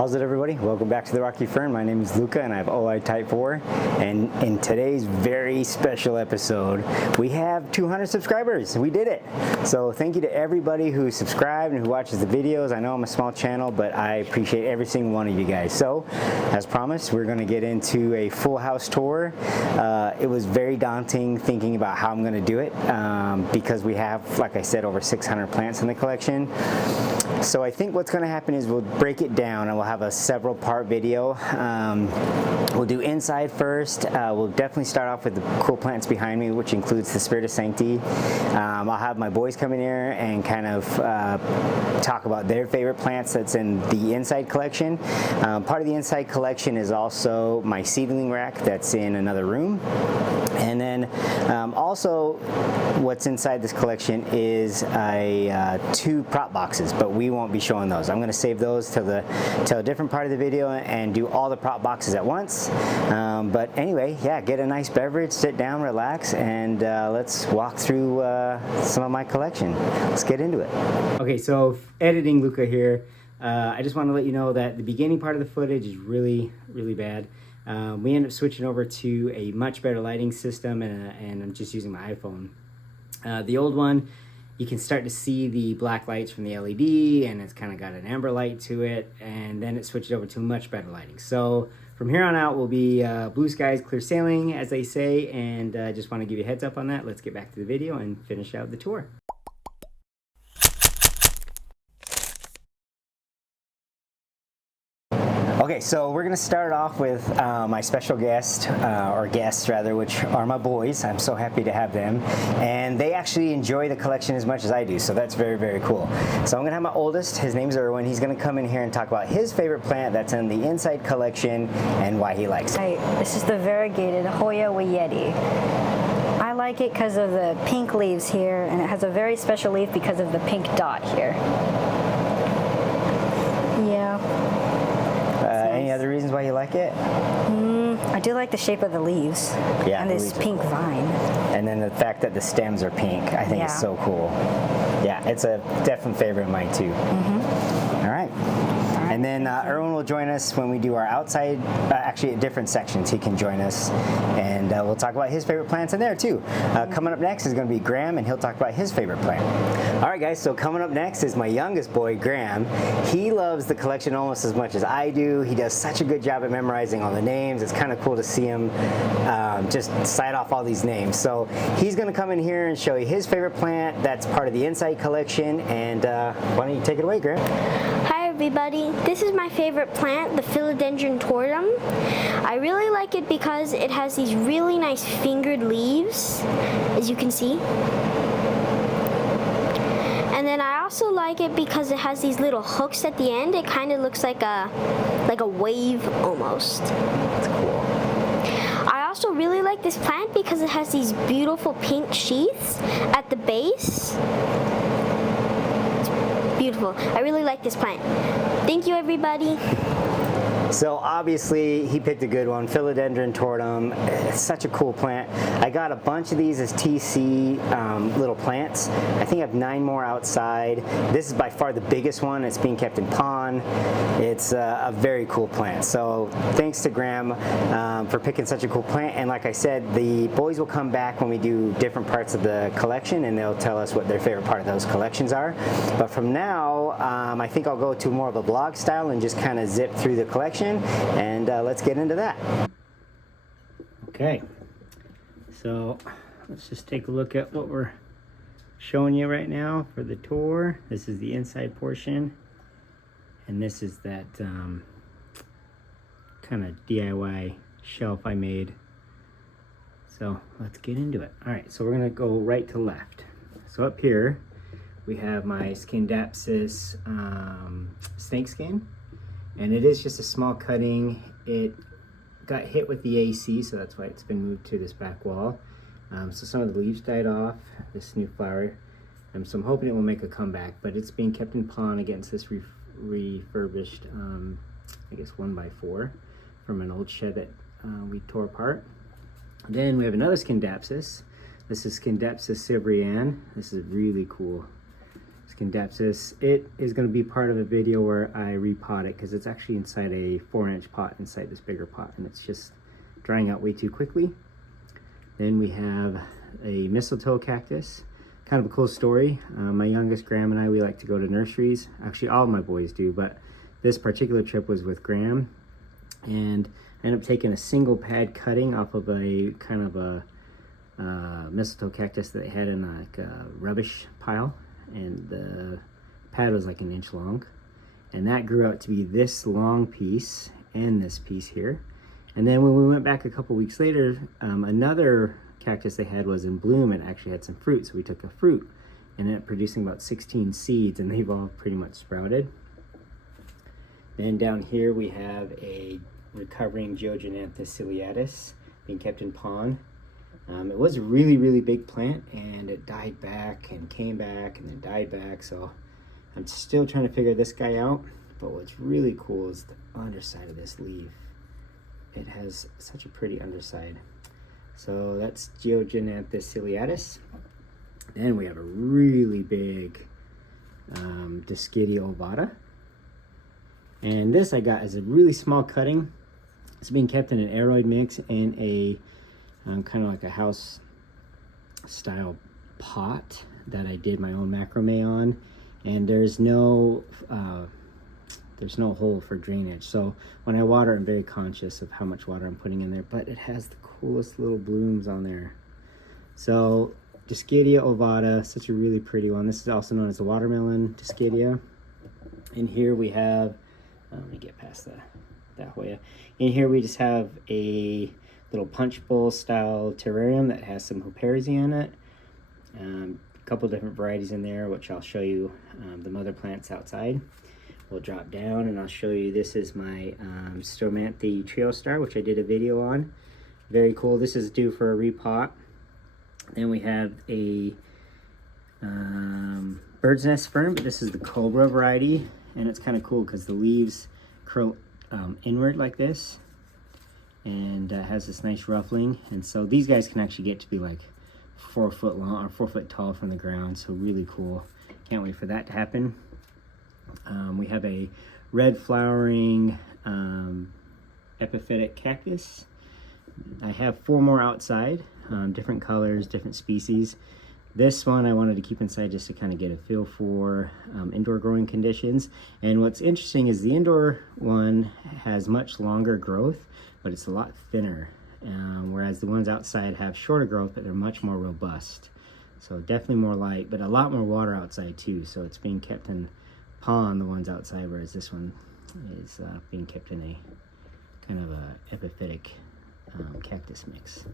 How's it, everybody? Welcome back to the Rocky Fern. My name is Luca and I have OI Type 4, and in today's very special episode we have 200 subscribers. We did it. So thank you to everybody who subscribed and who watches the videos. I know I'm a small channel, but I appreciate every single one of you guys. So as promised, we're going to get into a full house tour. It was very daunting thinking about how I'm going to do it because we have, like I said, over 600 plants in the collection. So I think what's going to happen is we'll break it down and we'll have a several part video. We'll do inside first. We'll definitely start off with the cool plants behind me, which includes the Spirit of Sanctity. I'll have my boys come in here and kind of talk about their favorite plants that's in the inside collection. Part of the inside collection is also my seedling rack that's in another room. And then also what's inside this collection is two prop boxes, but we won't be showing those. I'm going to save those till a different part of the video and do all the prop boxes at once. But anyway, yeah, get a nice beverage, sit down, relax, and let's walk through some of my collection. Let's get into it. Okay, so editing Luca here. I just want to let you know that the beginning part of the footage is really bad. We end up switching over to a much better lighting system, and I'm just using my iPhone. The old one, you can start to see the black lights from the LED, and it's kind of got an amber light to it, and then it switched over to much better lighting. So from here on out will be blue skies, clear sailing, as they say, and I just want to give you a heads up on that. Let's get back to the video and finish out the tour. Okay, so we're going to start off with my special guest, or guests rather, which are my boys. I'm so happy to have them, and they actually enjoy the collection as much as I do, so that's very cool. So I'm going to have my oldest, his name's Erwin. He's going to come in here and talk about his favorite plant that's in the inside collection and why he likes it. Hi, this is the variegated Hoya Weyeri. I like it because of the pink leaves here, and it has a very special leaf because of the pink dot here. Yeah. Any other reasons why you like it? I do like the shape of the leaves, Yeah, and this pink vine. And then the fact that the stems are pink, I think is so cool. Yeah, it's a definite favorite of mine too. All right. And then Erwin will join us when we do our outside, actually at different sections. He can join us, and we'll talk about his favorite plants in there too. Coming up next is going to be Graham, and he'll talk about his favorite plant. All right, guys, so coming up next is my youngest boy, Graham. He loves the collection almost as much as I do. He does such a good job at memorizing all the names. It's kind of cool to see him just cite off all these names. So he's going to come in here and show you his favorite plant that's part of the inside collection. And why don't you take it away, Graham? Hi everybody, this is my favorite plant, the Philodendron tortum. I really like it because it has these really nice fingered leaves, as you can see. And then I also like it because it has these little hooks at the end. It kind of looks like a wave almost. That's cool. I also really like this plant because it has these beautiful pink sheaths at the base. Beautiful. I really like this plant. Thank you, everybody. So obviously he picked a good one, Philodendron tortum. It's such a cool plant. I got a bunch of these as TC little plants. I think I have 9 more outside. This is by far the biggest one. It's being kept in pond. It's a very cool plant. So thanks to Graham for picking such a cool plant. And like I said, the boys will come back when we do different parts of the collection, and they'll tell us what their favorite part of those collections are. But from now, I think I'll go to more of a vlog style and just kind of zip through the collection. And let's get into that. Okay, so let's just take a look at what we're showing you right now for the tour. This is the inside portion, and this is that kind of DIY shelf I made. So let's get into it. All right, so we're gonna go right to left. So up here we have my Scindapsus snake skin. And it is just a small cutting. It got hit with the AC, so that's why it's been moved to this back wall. So some of the leaves died off, this new flower. So I'm hoping it will make a comeback, but it's being kept in pawn against this refurbished, I guess 1x4 from an old shed that we tore apart. Then we have another Scindapsus. This is Scindapsus sylveriana. This is really cool. Scindapsus. It is going to be part of a video where I repot it because it's actually inside a 4-inch pot inside this bigger pot, and it's just drying out way too quickly. Then we have a mistletoe cactus. Kind of a cool story. My youngest Graham and I, we like to go to nurseries. Actually, all of my boys do, but this particular trip was with Graham, and I ended up taking a single pad cutting off of a kind of a mistletoe cactus that they had in like a rubbish pile, and the pad was like 1 inch long, and that grew out to be this long piece and this piece here. And then when we went back a couple weeks later, another cactus they had was in bloom and actually had some fruit, so we took a fruit and ended up producing about 16 seeds, and they've all pretty much sprouted. Then down here we have a recovering Georgiananthus ciliatus being kept in pond. It was a really, really big plant, and it died back and came back and then died back, so I'm still trying to figure this guy out. But what's really cool is the underside of this leaf. It has such a pretty underside. So that's Georgiananthus ciliatus. Then we have a really big Dischidia ovata. And this I got as a really small cutting. It's being kept in an aroid mix in a kind of like a house style pot that I did my own macrame on, and there's no hole for drainage, so when I water I'm very conscious of how much water I'm putting in there, but it has the coolest little blooms on there. So Dischidia ovata, such a really pretty one. This is also known as the watermelon Dischidia. And here we have let me get past that Hoya. In here we just have a little punch bowl style terrarium that has some Hoopersia in it. A couple different varieties in there, which I'll show you the mother plants outside. We'll drop down and I'll show you, this is my Stromanthe Trio Star, which I did a video on. Very cool. This is due for a repot. Then we have a bird's nest fern, but this is the Cobra variety, and it's kind of cool because the leaves curl inward like this, and has this nice ruffling, and so these guys can actually get to be like 4 foot long or 4 foot tall from the ground, so really cool. Can't wait for that to happen. We have a red flowering epiphytic cactus. I have 4 more outside, different colors, different species. This one I wanted to keep inside just to kind of get a feel for indoor growing conditions. And what's interesting is the indoor one has much longer growth, but it's a lot thinner. Whereas the ones outside have shorter growth, but they're much more robust. So definitely more light, but a lot more water outside too. So it's being kept in pond, the ones outside, whereas this one is being kept in a kind of a epiphytic cactus mix.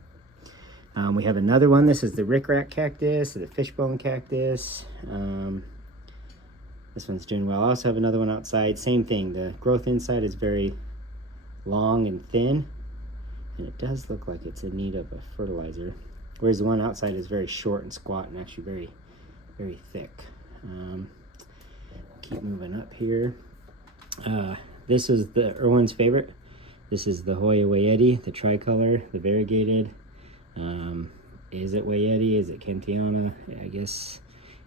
We have another one. This is the rickrack cactus, the fishbone cactus. This one's doing well. I also have another one outside. Same thing. The growth inside is very long and thin, and it does look like it's in need of a fertilizer. Whereas the one outside is very short and squat and actually very, very thick. Keep moving up here. This is the Erwin's favorite. This is the Hoya Wayeti, the tricolor, the variegated. Is it Wayeti? Is it Kentiana? I guess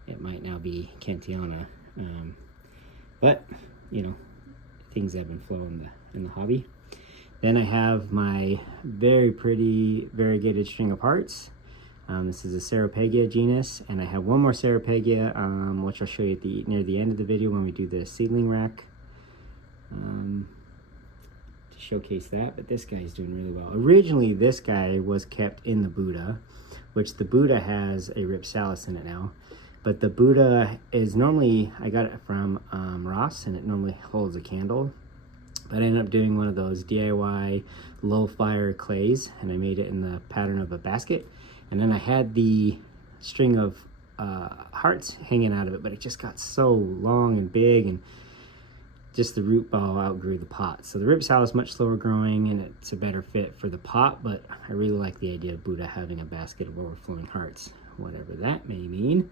it might now be Kentiana. But, you know, things ebb and flow in the hobby. Then I have my very pretty variegated string of hearts. This is a Ceropegia genus, and I have one more Ceropegia, which I'll show you near the end of the video when we do the seedling rack. Showcase that, but this guy is doing really well. Originally this guy was kept in the Buddha, which the Buddha has a Rhipsalis in it now, but the Buddha is normally, I got it from Ross, and it normally holds a candle, but I ended up doing one of those DIY low fire clays, and I made it in the pattern of a basket, and then I had the string of hearts hanging out of it, but it just got so long and big, and just the root ball outgrew the pot. So the Rhipsalis is much slower growing, and it's a better fit for the pot, but I really like the idea of Buddha having a basket of overflowing hearts, whatever that may mean.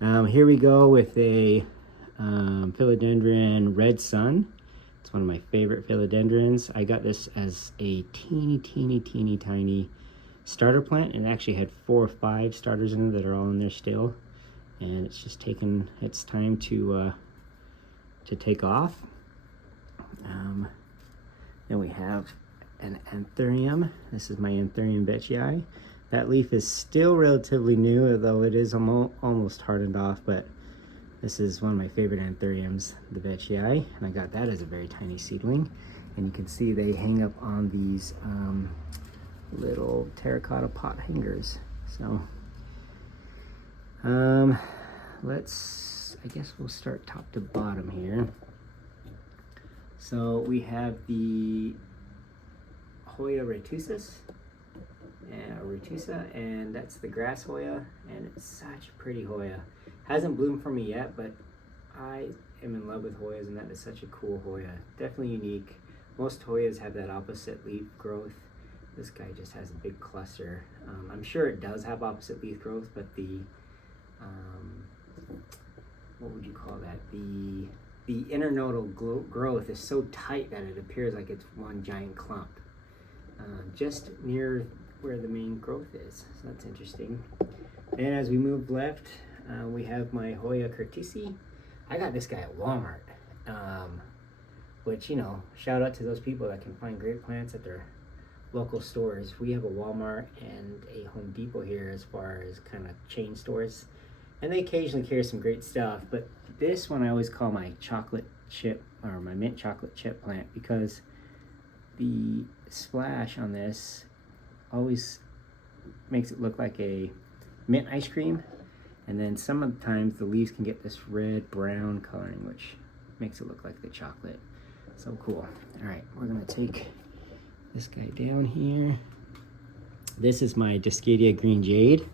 Here we go with a philodendron red sun. It's one of my favorite philodendrons. I got this as a teeny tiny starter plant, and it actually had 4 or 5 starters in it that are all in there still. and it's just taken its time to take off. Then we have an anthurium. This is my Anthurium veitchii. That leaf is still relatively new, although it is almost hardened off, but this is one of my favorite anthuriums, the veitchii, and I got that as a very tiny seedling. And you can see they hang up on these little terracotta pot hangers. So I guess we'll start top to bottom here. So we have the Hoya retusa, and that's the grass Hoya, and it's such a pretty Hoya. Hasn't bloomed for me yet, but I am in love with Hoyas, and that is such a cool Hoya. Definitely unique. Most Hoyas have that opposite leaf growth. This guy just has a big cluster. I'm sure it does have opposite leaf growth, but the what would you call that? The internodal growth is so tight that it appears like it's one giant clump, just near where the main growth is. So that's interesting. Then as we move left, we have my Hoya curtisi. I got this guy at Walmart, which, you know, shout out to those people that can find great plants at their local stores. We have a Walmart and a Home Depot here as far as kind of chain stores, and they occasionally carry some great stuff, but this one I always call my chocolate chip, or my mint chocolate chip plant, because the splash on this always makes it look like a mint ice cream, and then sometimes the leaves can get this red brown coloring, which makes it look like the chocolate. So cool. All right, we're gonna take this guy down here. This is my Discadia green jade.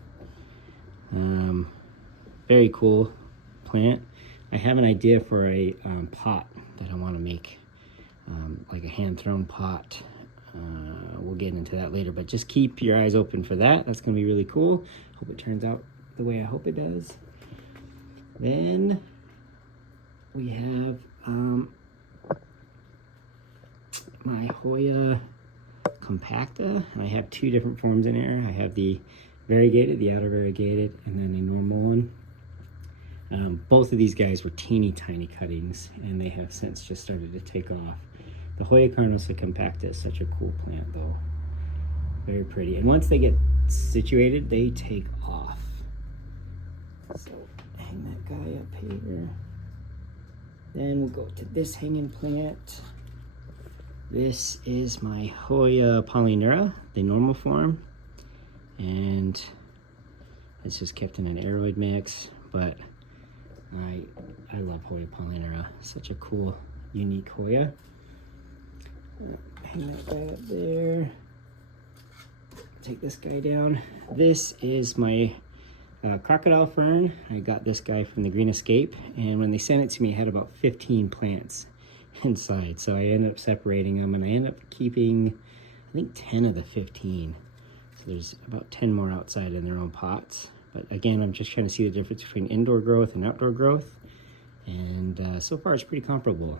Very cool plant. I have an idea for a pot that I want to make, like a hand-thrown pot. We'll get into that later, but just keep your eyes open for that. That's going to be really cool. Hope it turns out the way I hope it does. Then we have my Hoya compacta, and I have two different forms in there. I have the variegated, the outer variegated, and then a normal one. Both of these guys were teeny tiny cuttings, and they have since just started to take off. The Hoya carnosa compacta is such a cool plant, though. Very pretty. And once they get situated, they take off. So hang that guy up here. Then we'll go to this hanging plant. This is my Hoya polyneura, the normal form. And it's just kept in an aeroid mix, but I love Hoya polyneura. Such a cool, unique Hoya. Hang that guy up there. Take this guy down. This is my crocodile fern. I got this guy from the Green Escape, and when they sent it to me, it had about 15 plants inside. So I ended up separating them, and I ended up keeping, I think, 10 of the 15. So there's about 10 more outside in their own pots. But again, I'm just trying to see the difference between indoor growth and outdoor growth. And so far, it's pretty comparable.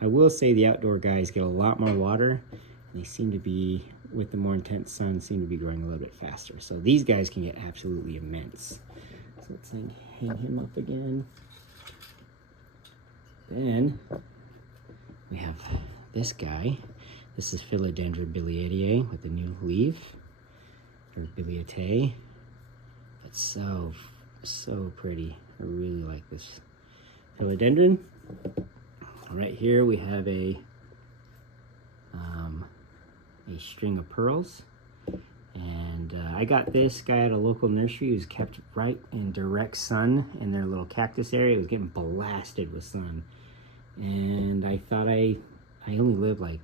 I will say the outdoor guys get a lot more water. And they seem to be, with the more intense sun, seem to be growing a little bit faster. So these guys can get absolutely immense. So let's hang him up again. Then we have this guy. This is Philodendron biliaceae with a new leaf, or biliaceae. It's so pretty. I really like this philodendron. Right here we have a string of pearls, and I got this guy at a local nursery who's kept right in direct sun in their little cactus area. It was getting blasted with sun, and I thought I only live like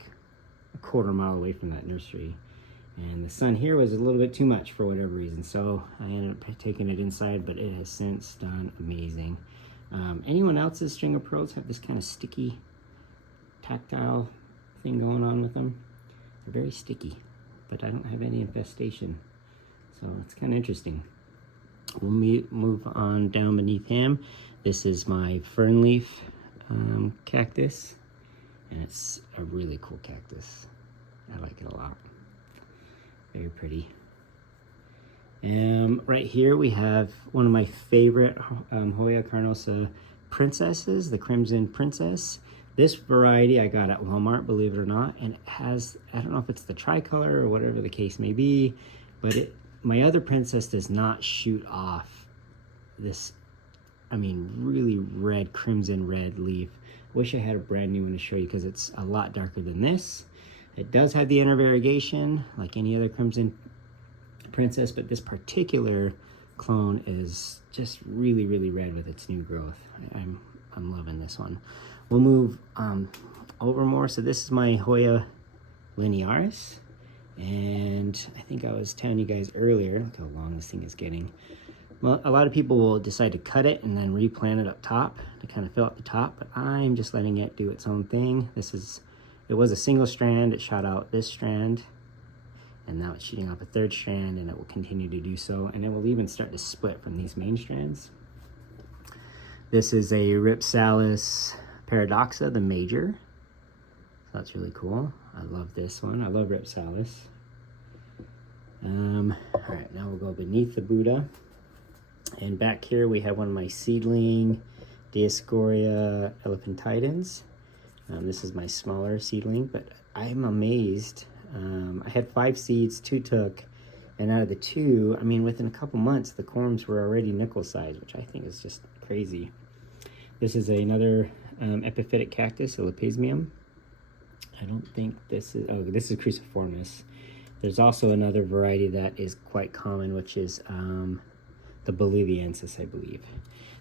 a quarter mile away from that nursery, and the sun here was a little bit too much for whatever reason, so I ended up taking it inside, but it has since done amazing. Anyone else's string of pearls have this kind of sticky, tactile thing going on with them? They're very sticky, but I don't have any infestation, so it's kind of interesting. We'll move on down beneath him. This is my fern leaf cactus, and it's a really cool cactus. I like it a lot. Very pretty. Right here we have one of my favorite Hoya Carnosa princesses, the Crimson Princess. This variety I got at Walmart, believe it or not, and it has, I don't know if it's the tricolor or whatever the case may be, but my other princess does not shoot off this, I mean, really red, crimson red leaf. Wish I had a brand new one to show you because it's a lot darker than this. It does have the inner variegation like any other Crimson Princess, but this particular clone is just really, really red with its new growth. I'm loving this one. We'll move over more. So this is my Hoya linearis, and I think I was telling you guys earlier, look how long this thing is getting. Well, a lot of people will decide to cut it and then replant it up top to kind of fill out the top, but I'm just letting it do its own thing. It was a single strand, it shot out this strand, and now it's shooting off a third strand, and it will continue to do so, and it will even start to split from these main strands. This is a Ripsalis Paradoxa, the major. So that's really cool. I love this one. I love Ripsalis. All right, now we'll go beneath the Buddha. And back here we have one of my seedling Dioscorea elephantidens. This is my smaller seedling, but I'm amazed. I had 5 seeds, 2 took, and out of the 2, I mean, within a couple months, the corms were already nickel size, which I think is just crazy. This is another epiphytic cactus, a Lepismium. I don't think this is, oh, this is Cruciformis. There's also another variety that is quite common, which is the Boliviensis, I believe.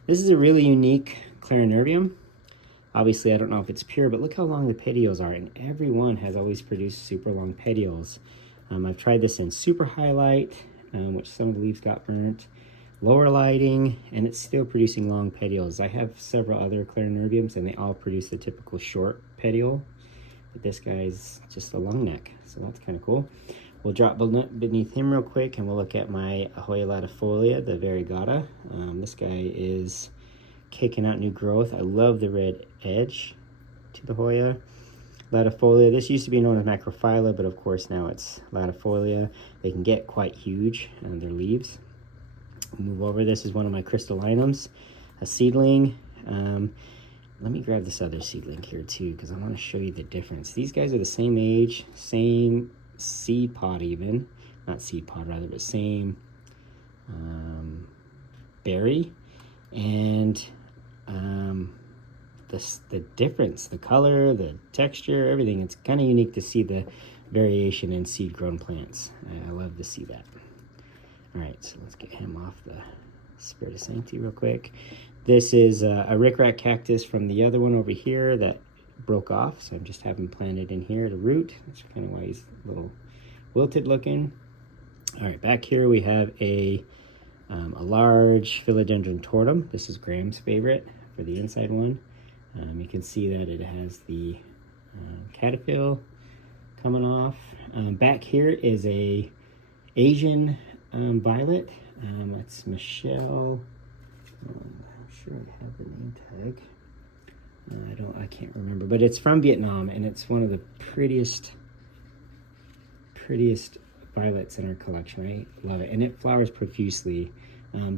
This is a really unique Clarinervium. Obviously, I don't know if it's pure, but look how long the petioles are, and every one has always produced super long petioles. I've tried this in super highlight, which some of the leaves got burnt, lower lighting, and it's still producing long petioles. I have several other Clarinerviums, and they all produce the typical short petiole, but this guy's just a long neck, so that's kind of cool. We'll drop beneath him real quick, and we'll look at my Hoya latifolia, the variegata. This guy is kicking out new growth. I love the red edge to the Hoya latifolia. This used to be known as Macrophylla, but of course now it's latifolia. They can get quite huge, their leaves. We'll move over. This is one of my crystallinums, a seedling. Let me grab this other seedling here too, because I want to show you the difference. These guys are the same age, same seed pod even, not seed pod rather, but same berry, and the difference, the color, the texture, everything, it's kind of unique to see the variation in seed grown plants. I love to see that. All right, so let's get him off the Spirit of Sanctity real quick. This is a rickrack cactus from the other one over here that broke off, so I'm just having planted in here to root. That's kind of why he's a little wilted looking. All right, back here we have a large Philodendron tortum. This is Graham's favorite for the inside one. You can see that it has the caterpillar coming off. Back here is a Asian violet. It's Michelle. I'm sure I have the name tag. I can't remember, but it's from Vietnam, and it's one of the prettiest violets in our collection. I love it, and it flowers profusely.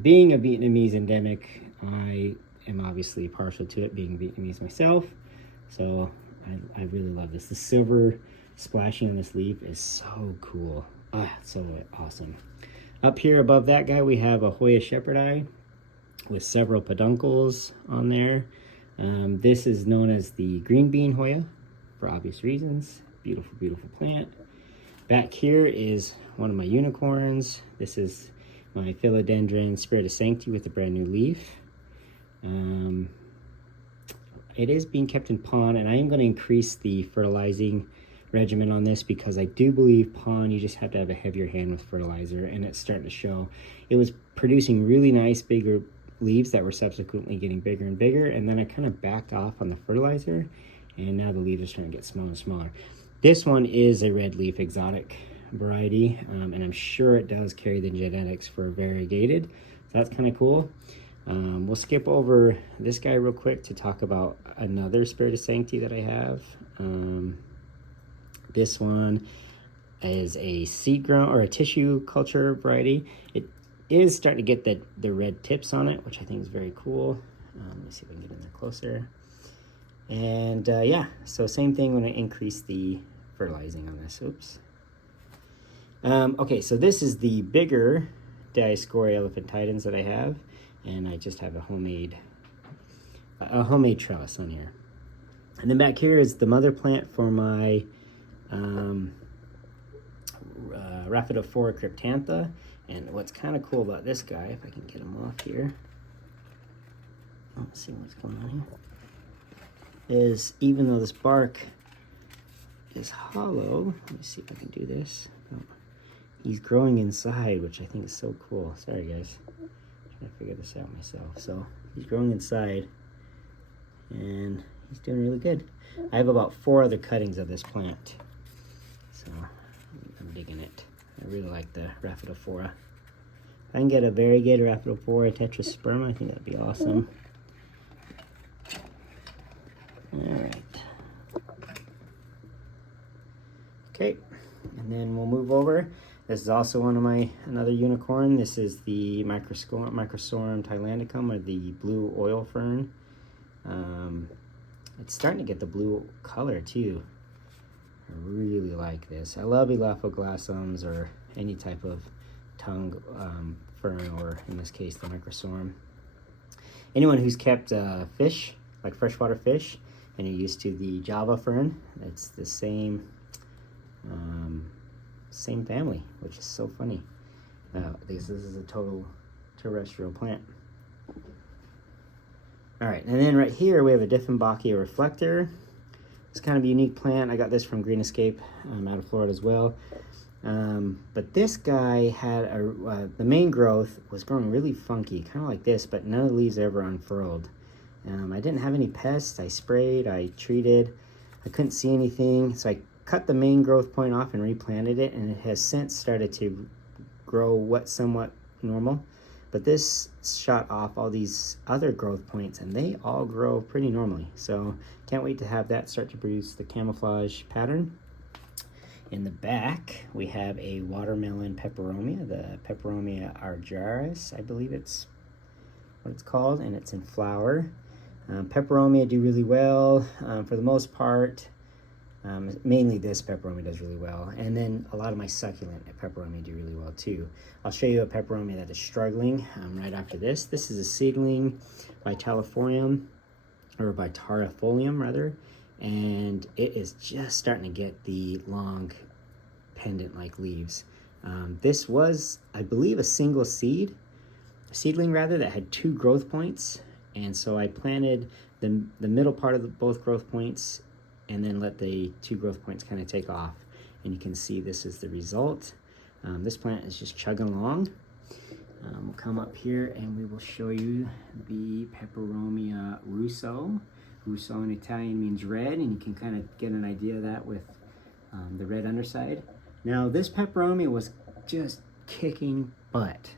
Being a Vietnamese endemic, I am obviously partial to it, being Vietnamese myself, so I really love this. The silver splashing on this leaf is so cool. So awesome. Up here above that guy, we have a Hoya shepherdi with several peduncles on there. This is known as the green bean Hoya for obvious reasons. Beautiful, beautiful plant. Back here is one of my unicorns. This is my Philodendron Spirit of Sanctity with a brand new leaf. It is being kept in pond, and I am going to increase the fertilizing regimen on this because I do believe pond, you just have to have a heavier hand with fertilizer, and it's starting to show. It was producing really nice bigger leaves that were subsequently getting bigger and bigger, and then I kind of backed off on the fertilizer, and now the leaves are starting to get smaller and smaller. This one is a red leaf exotic variety, and I'm sure it does carry the genetics for variegated, so that's kind of cool. We'll skip over this guy real quick to talk about another Spirit of Sanctity that I have. This one, is a seed grown or a tissue culture variety. It is starting to get the red tips on it, which I think is very cool. Let me see if I can get in there closer. And yeah, so same thing when I increase the fertilizing on this. Oops. Okay, so this is the bigger Dioscorea elephantides that I have, and I just have a homemade trellis on here. And then back here is the mother plant for my Rhaphidophora cryptantha. And what's kind of cool about this guy, if I can get him off here, let's see what's going on here, is even though this bark is hollow, let me see if I can do this. Oh, he's growing inside, which I think is so cool. Sorry guys, I'm trying to figure this out myself. So he's growing inside and he's doing really good. I have about 4 other cuttings of this plant, so I'm digging it. I really like the Rhaphidophora. If I can get a variegated Rhaphidophora tetrasperma, I think that'd be awesome. Alright. Okay, and then we'll move over. This is also one of another unicorn. This is the Microsorum thailandicum, or the blue oil fern. It's starting to get the blue color too. I really like this. I love Elaphoglossums or any type of tongue fern, or in this case the Microsorum. Anyone who's kept fish, like freshwater fish, and you're used to the Java fern, it's the same family, which is so funny. This is a total terrestrial plant. All right, and then right here we have a Dieffenbachia reflector. It's kind of a unique plant. I got this from Green Escape out of Florida as well. But this guy had the main growth was growing really funky, kind of like this, but none of the leaves ever unfurled. I didn't have any pests. I sprayed, I treated, I couldn't see anything, so I cut the main growth point off and replanted it, and it has since started to grow somewhat normal. But this shot off all these other growth points, and they all grow pretty normally. So can't wait to have that start to produce the camouflage pattern. In the back, we have a watermelon peperomia, the Peperomia argyris, I believe it's what it's called, and it's in flower. Peperomia do really well for the most part. Mainly this peperomia does really well, and then a lot of my succulent peperomia do really well too. I'll show you a peperomia that is struggling right after this. This is a seedling by Talifolium, or by Tarifolium rather, and it is just starting to get the long pendant-like leaves. This was, I believe, a single seedling rather, that had 2 growth points, and so I planted the middle part of both growth points, and then let the 2 growth points kind of take off. And you can see this is the result. This plant is just chugging along. We'll come up here and we will show you the Peperomia russo. Russo in Italian means red, and you can kind of get an idea of that with the red underside. Now this peperomia was just kicking butt,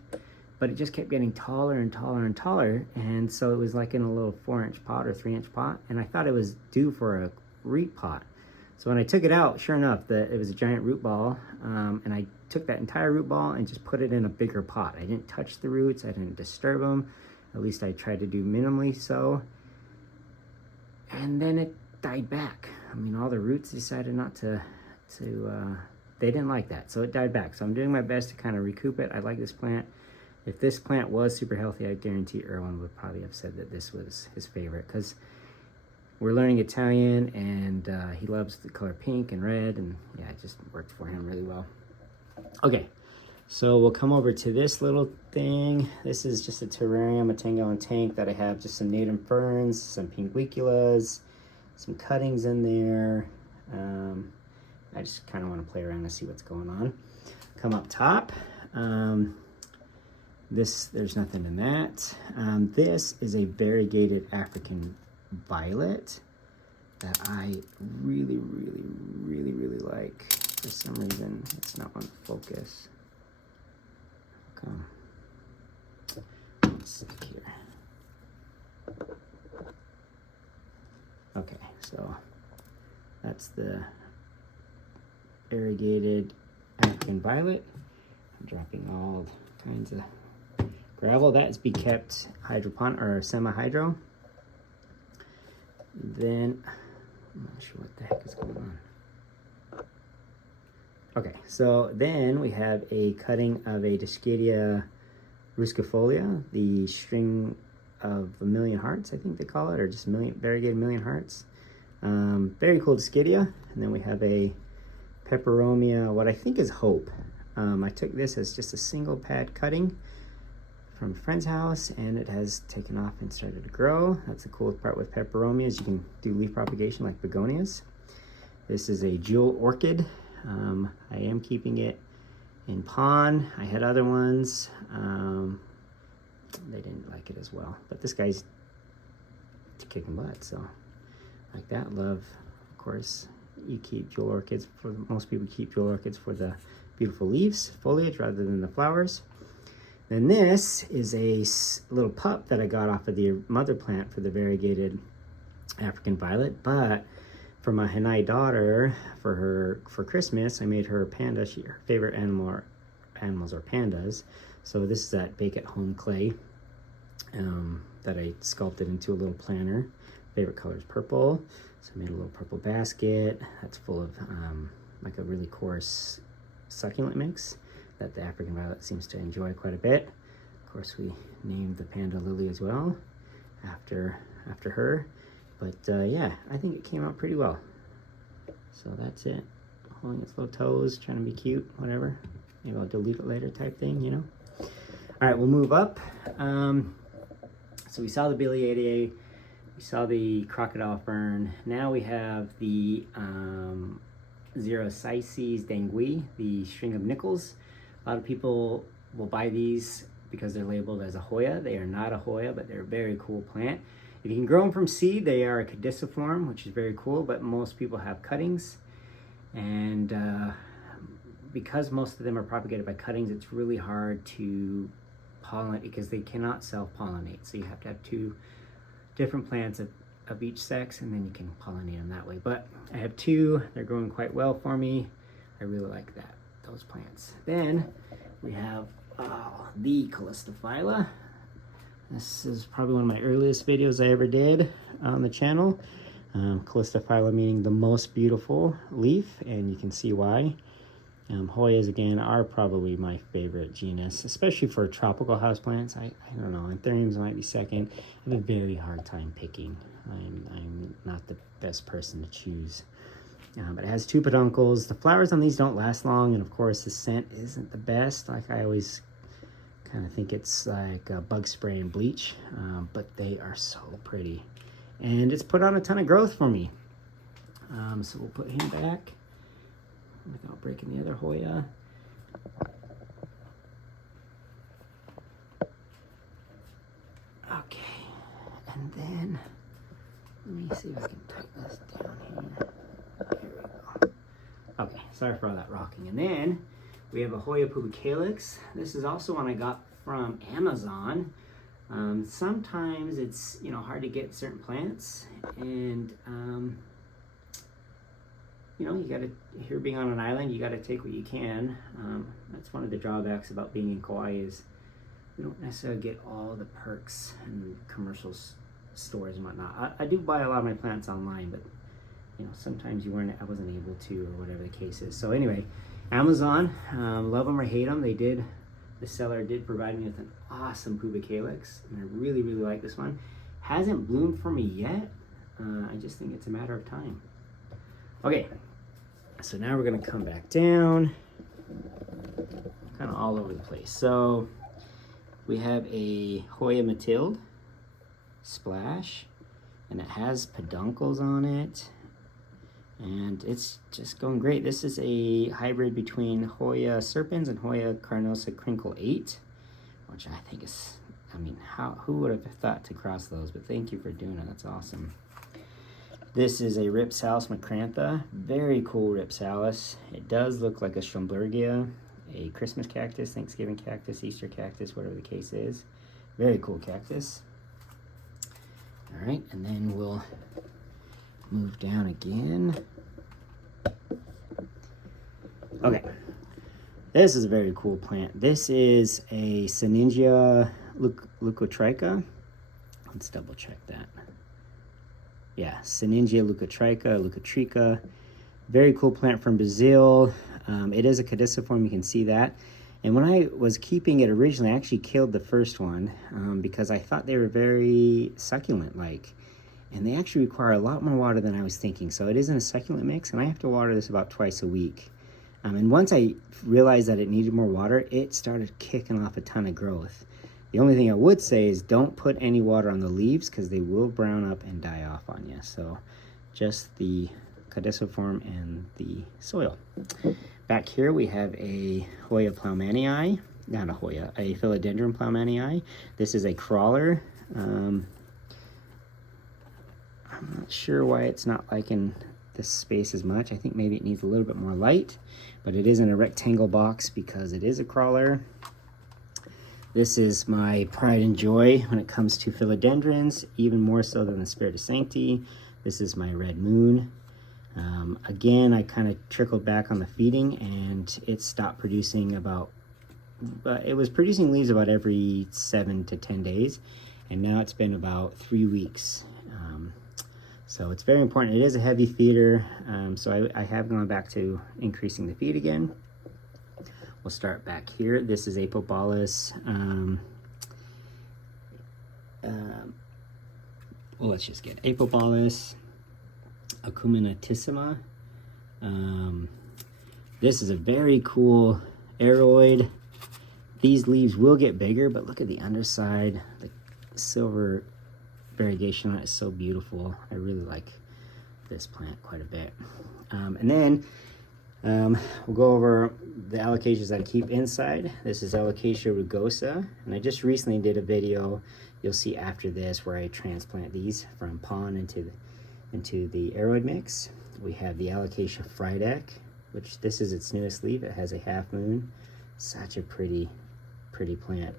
but it just kept getting taller and taller and taller, and so it was like in a little 4-inch pot or 3-inch pot, and I thought it was due for a root pot. So when I took it out, sure enough, it was a giant root ball, and I took that entire root ball and just put it in a bigger pot. I didn't touch the roots, I didn't disturb them, at least I tried to do minimally so, and then it died back. I mean, all the roots decided not to they didn't like that, so it died back. So I'm doing my best to kind of recoup it. I like this plant. If this plant was super healthy, I guarantee Erwin would probably have said that this was his favorite, because we're learning Italian, and he loves the color pink and red, and yeah, it just worked for him really well. Okay, so we'll come over to this little thing. This is just a terrarium, a tango and tank that I have just some native ferns, some pinguiculas, some cuttings in there. I just kind of want to play around and see what's going on. Come up top. There's nothing in that. This is a variegated African violet that I really, really, really, really like. For some reason, it's not on focus. Come. Let's see here. Okay, so that's the variegated African violet. I'm dropping all kinds of gravel. That is be kept hydroponic or semi-hydro. Then, I'm not sure what the heck is going on. Okay, so then we have a cutting of a Discadia ruscifolia, the string of a million hearts, I think they call it, or just variegated million hearts. Very cool Discadia. And then we have a peperomia, what I think is Hope. I took this as just a single pad cutting from a friend's house, and it has taken off and started to grow. That's the cool part with peperomias. You can do leaf propagation like begonias. This is a jewel orchid. I am keeping it in pond. I had other ones. They didn't like it as well, but this guy's kicking butt, so like that. Love, of course, you keep jewel orchids. Most people keep jewel orchids for the beautiful leaves, foliage, rather than the flowers. Then this is a little pup that I got off of the mother plant for the variegated African violet, but for my Hanai daughter, for Christmas, I made her a panda. Her favorite animals are pandas. So this is that bake at home clay that I sculpted into a little planter. Favorite color is purple. So I made a little purple basket that's full of like a really coarse succulent mix that the African violet seems to enjoy quite a bit. Of course, we named the panda Lily as well after her. But yeah, I think it came out pretty well. So that's it. Holding its little toes, trying to be cute, whatever. Maybe I'll delete it later type thing, you know? All right, we'll move up. So we saw the Biliaceae, we saw the crocodile fern. Now we have the Xeroscices dengui, the string of nickels. A lot of people will buy these because they're labeled as a Hoya. They are not a Hoya, but they're a very cool plant. If you can grow them from seed, they are a caudiciform, which is very cool, but most people have cuttings. And because most of them are propagated by cuttings, it's really hard to pollinate because they cannot self-pollinate. So you have to have two different plants of each sex, and then you can pollinate them that way. But I have two, they're growing quite well for me. I really like those plants. Then we have the Calistophylla. This is probably one of my earliest videos I ever did on the channel. Calistophylla meaning the most beautiful leaf, and you can see why. Hoyas, again, are probably my favorite genus, especially for tropical houseplants. I don't know, anthuriums might be second. I have a very hard time picking. I'm not the best person to choose. But it has two peduncles. The flowers on these don't last long, and of course the scent isn't the best. Like I always kind of think it's like bug spray and bleach, but they are so pretty. And it's put on a ton of growth for me. So we'll put him back without breaking the other Hoya. Okay, and then let me see if I can tighten this down here. There we go. Okay, sorry for all that rocking. And then we have a Hoya pubicalyx. This is also one I got from Amazon. Sometimes it's hard to get certain plants, and you gotta, here being on an island, you gotta take what you can. That's one of the drawbacks about being in Kauai is we don't necessarily get all the perks and commercial stores and whatnot. I do buy a lot of my plants online, but sometimes I wasn't able to, or whatever the case is. So anyway, Amazon, love them or hate them, the seller did provide me with an awesome pubicalyx, and I really, really like this one. Hasn't bloomed for me yet. I just think it's a matter of time. Okay, so now we're gonna come back down, kind of all over the place. So we have a Hoya Mathilde Splash, and it has peduncles on it, and it's just going great. This is a hybrid between Hoya Serpens and Hoya Carnosa Crinkle 8, which I think is, who would have thought to cross those? But thank you for doing it, that's awesome. This is a Rhipsalis macrantha, very cool Rhipsalis. It does look like a Schlumbergia, a Christmas cactus, Thanksgiving cactus, Easter cactus, whatever the case is. Very cool cactus. All right, and then we'll move down again. Okay, This is a very cool plant. This is a Sinningia leucotricha. Let's double check that. Yeah, Sinningia leucotricha. Very cool plant from Brazil. It is a caduciform, you can see that. And when I was keeping it originally, I actually killed the first one because I thought they were very succulent-like. And they actually require a lot more water than I was thinking. So it isn't a succulent mix, and I have to water this about twice a week. And once I realized that it needed more water, it started kicking off a ton of growth. The only thing I would say is don't put any water on the leaves because they will brown up and die off on you. So just the caduciform and the soil. Back here we have a Hoya ploumannii, not a Hoya, a Philodendron ploumannii. This is a crawler. I'm not sure why it's not liking this space as much. I think maybe it needs a little bit more light, but it is in a rectangle box because it is a crawler. This is my pride and joy when it comes to philodendrons, even more so than the Spiritus Sancti. This is my red moon. Again, I kind of trickled back on the feeding and it stopped producing it was producing leaves about every 7 to 10 days. And now it's been about 3 weeks. So it's very important. It is a heavy feeder. So I have gone back to increasing the feed again. We'll start back here. This is Apobalus. Well, let's just get Apobalus acuminatissima. This is a very cool aroid. These leaves will get bigger, but look at the underside. The silver variegation on it is so beautiful. I really like this plant quite a bit. And then we'll go over the alocasias that I keep inside. This is Alocasia rugosa, and I just recently did a video you'll see after this where I transplant these from pon into the aroid mix. We have the Alocasia frydek, which this is its newest leaf. It has a half moon. Such a pretty plant.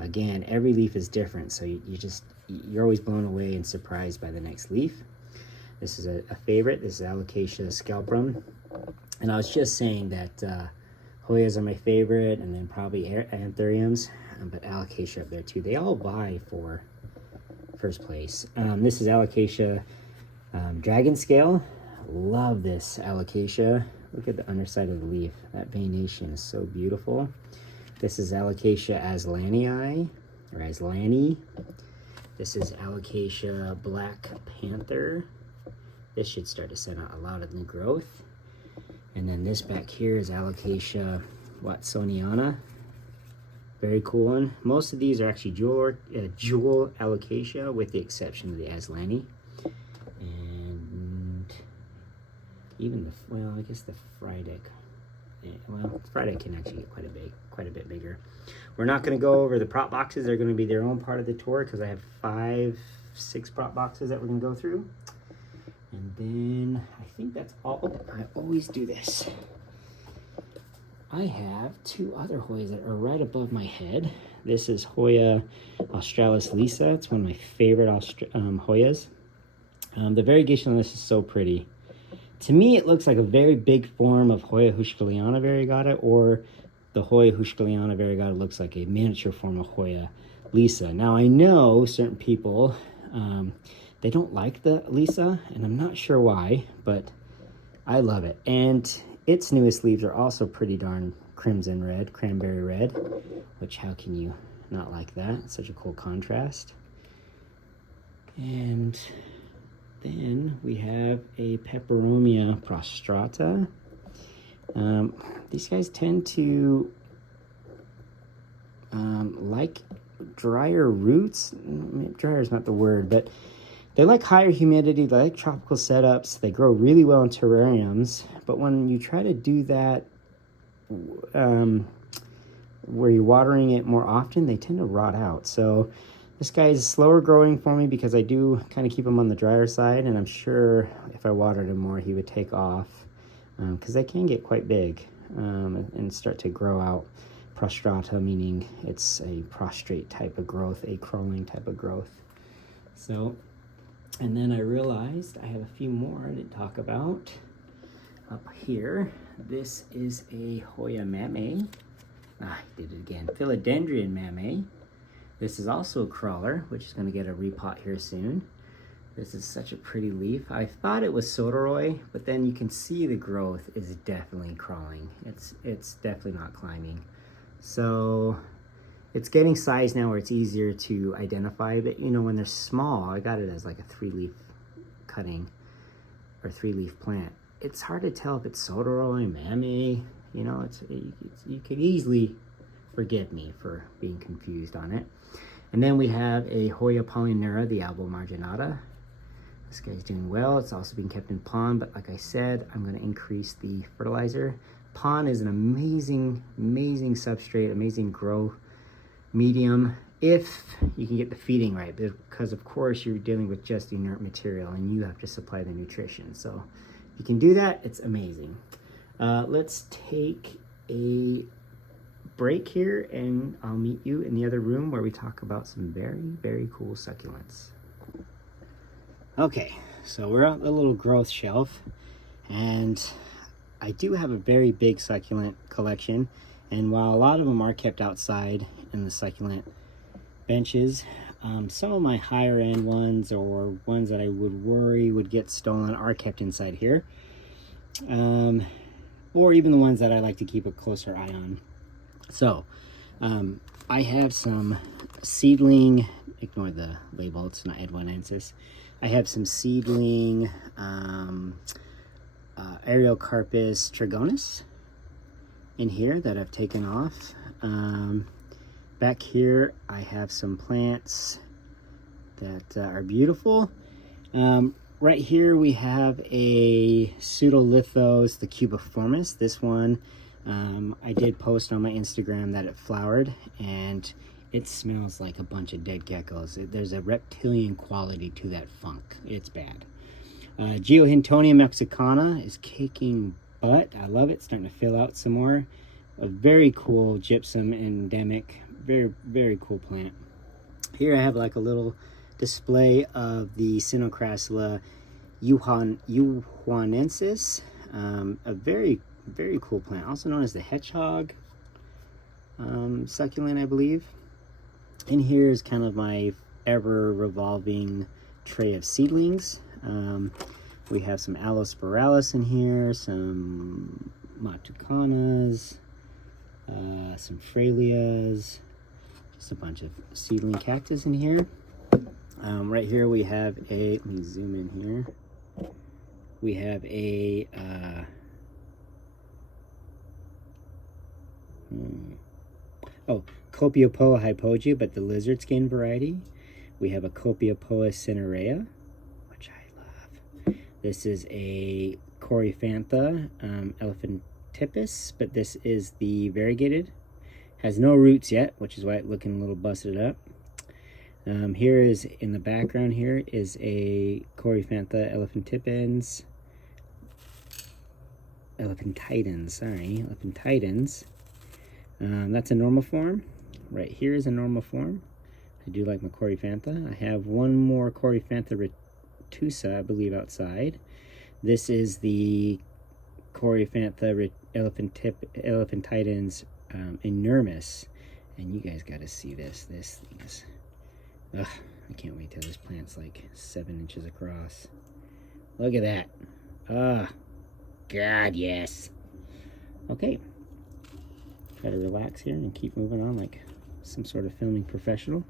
Again, every leaf is different, so you're always blown away and surprised by the next leaf. This is a favorite. This is Alocasia scalprum. And I was just saying that Hoyas are my favorite, and then probably anthuriums, but Alocasia up there too. They all vie for first place. This is Alocasia dragon scale. Love this Alocasia. Look at the underside of the leaf. That veination is so beautiful. This is Alocasia aslanii, or aslani. This is Alocasia black panther. This should start to send out a lot of new growth. And then this back here is Alocasia watsoniana. Very cool one. Most of these are actually jewel Alocasia, with the exception of the aslani. And even I guess the frydek. Yeah, well, frydek can actually get quite a bit bigger. We're not going to go over the prop boxes. They're going to be their own part of the tour because I have 5-6 prop boxes that we're going to go through. And then I think that's all. Oh, I always do this. I have 2 other Hoyas that are right above my head. This is Hoya australis lisa. It's one of my favorite Hoyas. The variegation on this is so pretty. To me, it looks like a very big form of Hoya huxleyana variegata, or the Hoya huxleyana variegata looks like a miniature form of Hoya lisa. Now, I know certain people, they don't like the lisa, and I'm not sure why, but I love it. And its newest leaves are also pretty darn crimson red, cranberry red, which how can you not like that? It's such a cool contrast. And then we have a Peperomia prostrata. These guys tend to like drier roots. Drier is not the word, but they like higher humidity. They like tropical setups. They grow really well in terrariums. But when you try to do that where you're watering it more often, they tend to rot out. So this guy is slower growing for me because I do kind of keep him on the drier side, and I'm sure if I watered him more, he would take off because they can get quite big and start to grow out. Prostrata, meaning it's a prostrate type of growth, a crawling type of growth. So, and then I realized I have a few more I didn't talk about. up here, this is a Hoya Mame. I did it again. Philodendron Mame. This is also a crawler, which is going to get a repot here soon. This is such a pretty leaf. I thought it was Soderoy, but then you can see the growth is definitely crawling. It's definitely not climbing. So it's getting size now where it's easier to identify. But you know, when they're small, I got it as like a 3-leaf cutting or 3-leaf plant. It's hard to tell if it's Soderoy, Mame. You know, you could easily forgive me for being confused on it. And then we have a Hoya Polyneura, the Albo Marginata. This guy's doing well. It's also being kept in pond, but like I said, I'm going to increase the fertilizer. Pond is an amazing, amazing substrate, amazing grow medium if you can get the feeding right, because of course you're dealing with just inert material and you have to supply the nutrition. So if you can do that, it's amazing. Let's take a break here and I'll meet you in the other room where we talk about some very, very cool succulents. Okay, so we're on the little growth shelf and I do have a very big succulent collection, and while a lot of them are kept outside in the succulent benches, some of my higher end ones or ones that I would worry would get stolen are kept inside here, or even the ones that I like to keep a closer eye on. So I have some seedling, ignore the label, it's not Edwinensis. I have some seedling Areocarpus trigonus in here that I've taken off. Back here I have some plants that are beautiful. Right here we have a Pseudolithos, the cubiformis. This one I did post on my Instagram that it flowered, and it smells like a bunch of dead geckos. There's a reptilian quality to that funk. It's bad. Geohintonia mexicana is kicking butt. I love it. Starting to fill out some more. A very cool gypsum endemic. Very, very cool plant. Here I have like a little display of the Cinocrassula yuhuanensis. A very, very cool plant. Also known as the hedgehog succulent, I believe. In here is kind of my ever revolving tray of seedlings. We have some Allospiralis in here, some Matucanas, some Fralias, just a bunch of seedling cactus in here. Right here we have a, let me zoom in here. We have a Copiopoa hypogia, but the lizard skin variety. We have a Copiopoa cinerea, which I love. This is a Coryphantha elephantippus, but this is the variegated. Has no roots yet, which is why it's looking a little busted up. Here is, in the background here, is a Coryphantha elephantitans. That's a normal form. Right here is a normal form. I do like my Coryphantha. I have one more Coryphantha retusa, I believe, outside. This is the Coryphantha elephantitans enormous. And you guys got to see this. This thing is... Ugh, I can't wait till this plant's like 7 inches across. Look at that. Ah, God, yes. Okay. Try to relax here and keep moving on like some sort of filming professional.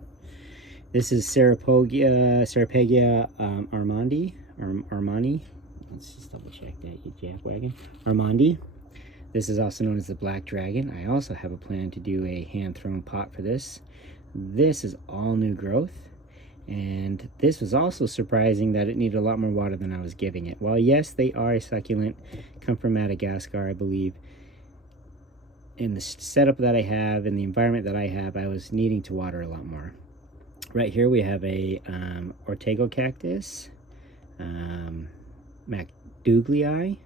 This is Serapegia Armani. Let's just double check that, you jackwagon. Armandi. This is also known as the Black Dragon. I also have a plan to do a hand-thrown pot for this. This is all new growth, and this was also surprising that it needed a lot more water than I was giving it. While yes, they are a succulent, come from Madagascar, I believe. In the setup that I have, in the environment that I have, I was needing to water a lot more. Right here we have a Ortego cactus, MacDouglii.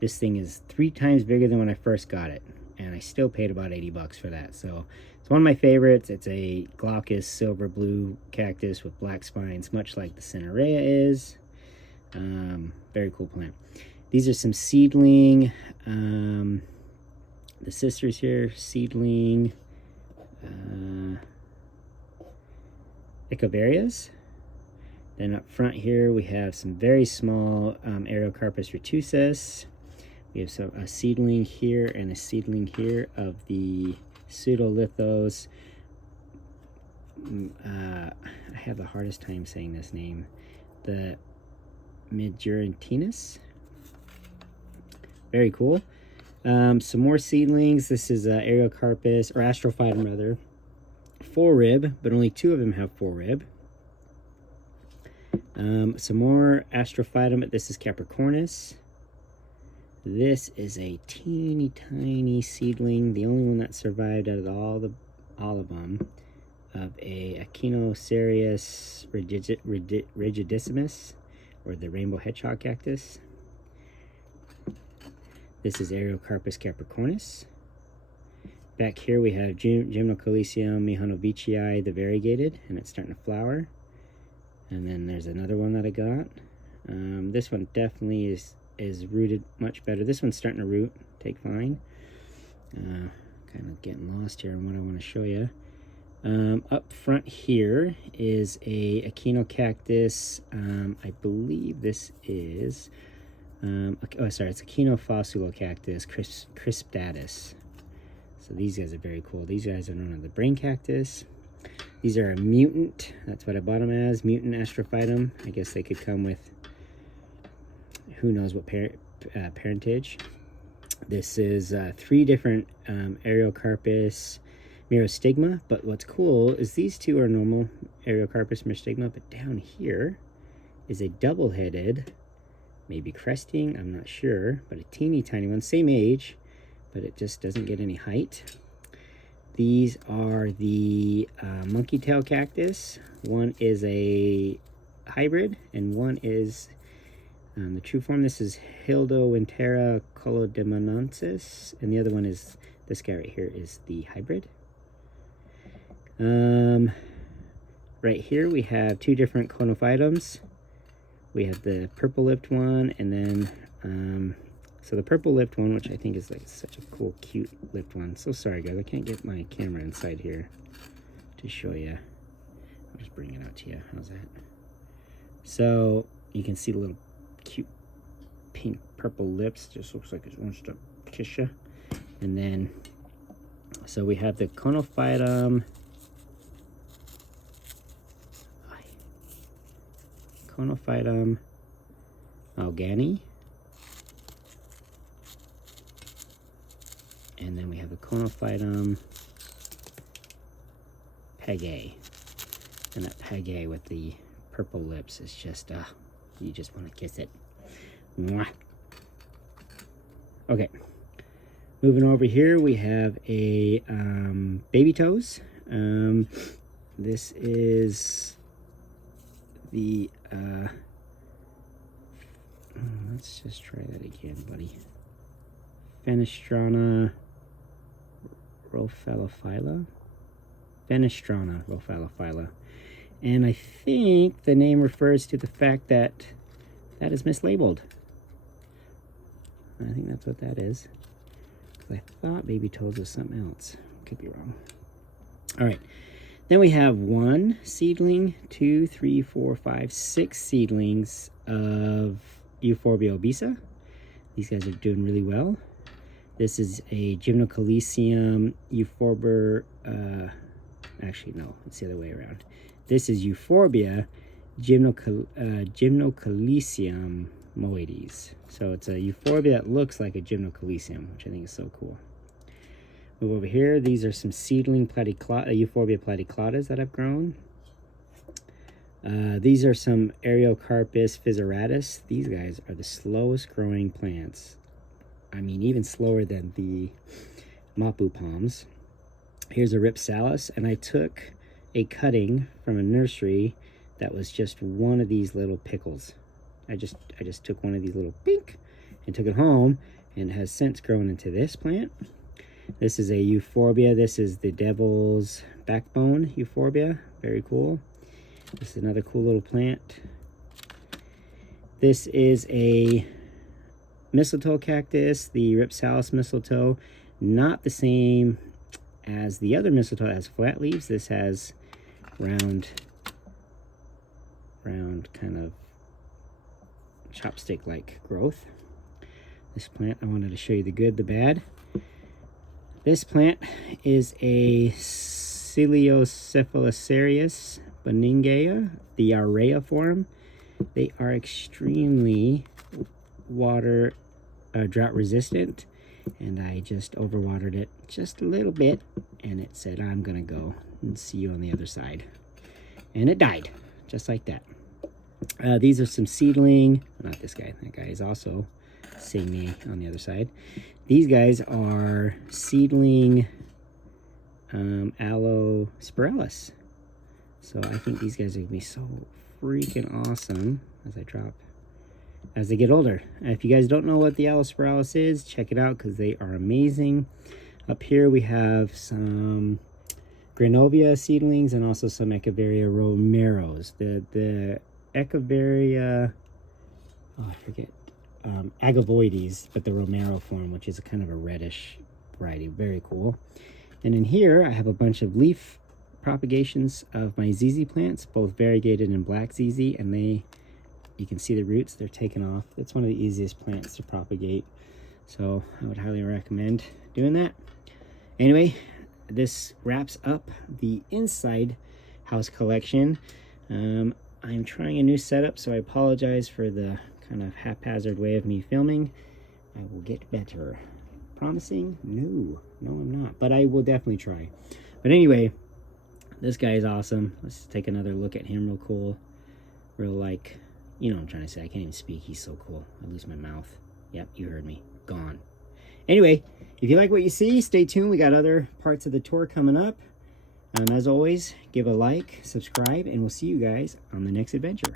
This thing is 3 times bigger than when I first got it, and I still paid about 80 bucks for that. So it's one of my favorites. It's a glaucous silver blue cactus with black spines, much like the cinerea is. Very cool plant. These are some seedling, the sisters here, seedling Echeverias. Then up front here we have some very small Aerocarpus retusus. We have a seedling here and a seedling here of the Pseudolithos. I have the hardest time saying this name. The Midgerantinus. Very cool. Some more seedlings. This is Aerocarpus, or Astrophytum rather. 4-rib, but only 2 of them have 4-rib. Some more Astrophytum. This is Capricornus. This is a teeny tiny seedling, the only one that survived out of all of them, of a Echinocerius rigidissimus, or the rainbow hedgehog cactus. This is Aerocarpus capricornus. Back here we have Gymnocalycium mihonovicii, the variegated, and it's starting to flower. And then there's another one that I got. This one definitely is rooted much better. This one's starting to root, take fine. Kind of getting lost here on what I want to show you. Up front here is a echinocactus. I believe this is, it's Echinophosulocactus crispdatus. So these guys are very cool. These guys are known as the brain cactus. These are a mutant. That's what I bought them as, mutant Astrophytum. I guess they could come with who knows what parentage. This is 3 different Aerocarpus myristigma, but what's cool is these 2 are normal Aerocarpus myristigma, but down here is a double-headed, maybe cresting, I'm not sure, but a teeny tiny one, same age, but it just doesn't get any height. These are the monkey tail cactus. One is a hybrid and one is the true form. This is Hildowintera colodemonensis, and the other one is this guy right here is the hybrid. Right here we have 2 different conophytums. We have the purple-lipped one, and then so the purple-lipped one, which I think is like such a cool, cute lipped one. So sorry guys, I can't get my camera inside here to show you. I'll just bring it out to you. How's that? So you can see the little cute pink purple lips. Just looks like it wants to kiss you. And then so we have the conophytum Algani, and then we have the Conophytum Pagae, and that Pagae with the purple lips is just you just want to kiss it. Mwah. Okay, moving over here we have a baby toes. This is the let's just try that again, buddy. Fenestrana rofalophylla. Fenestrana rofalophylla. And I think the name refers to the fact that that is mislabeled. I think that's what that is. Because I thought baby toes was something else. Could be wrong. All right. Then we have 1 seedling, 2, 3, 4, 5, 6 seedlings of Euphorbia obesa. These guys are doing really well. This is a Gymnocalycium euphorbia. Actually, no, it's the other way around. This is Euphorbia Gymnocalycium moedes. So it's a euphorbia that looks like a Gymnocalycium, which I think is so cool. Move over here. These are some seedling Euphorbia platycladas that I've grown. These are some Aerocarpus physoratus. These guys are the slowest growing plants. I mean, even slower than the Mapu palms. Here's a Ripsalis, and I took a cutting from a nursery that was just one of these little pickles. I just took one of these little pink and took it home, and it has since grown into this plant. This is a Euphorbia. This is the devil's backbone Euphorbia. Very cool. This is another cool little plant. This is a mistletoe cactus, the Rhipsalis mistletoe. Not the same as the other mistletoe that has flat leaves. This has round kind of chopstick-like growth. This plant, I wanted to show you the good, the bad. This plant is a Celiocephalocerius beningea, the Aurea form. They are extremely drought resistant, and I just overwatered it just a little bit, and it said, I'm gonna go and see you on the other side. And it died, just like that. These are some seedling, not this guy, that guy is also seeing me on the other side. These guys are seedling Allospiralis. So I think these guys are gonna be so freaking awesome as they get older. If you guys don't know what the Allospiralis is, check it out because they are amazing. Up here we have some Granovia seedlings and also some Echeveria romeros. The Echeveria, oh, I forget, Agavoides, but the Romero form, which is a kind of a reddish variety. Very cool. And in here, I have a bunch of leaf propagations of my ZZ plants, both variegated and black ZZ, and you can see the roots, they're taken off. It's one of the easiest plants to propagate, so I would highly recommend doing that. Anyway, this wraps up the inside house collection. I'm trying a new setup, so I apologize for the kind of haphazard way of me filming. I will get better. Promising? No, I'm not, but I will definitely try. But anyway, this guy is awesome. Let's take another look at him real cool. Real like, you know what I'm trying to say. I can't even speak. He's so cool. I lose my mouth. Yep, you heard me. Gone. Anyway, if you like what you see, stay tuned. We got other parts of the tour coming up. As always, give a like, subscribe, and we'll see you guys on the next adventure.